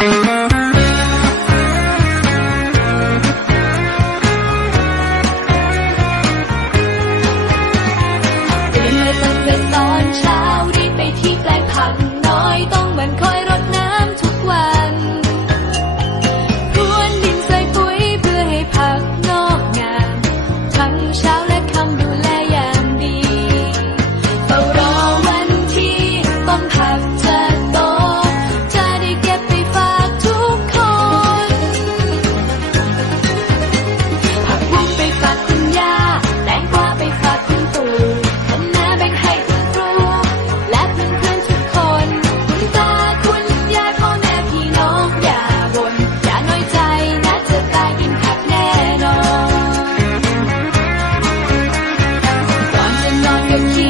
Música aquí.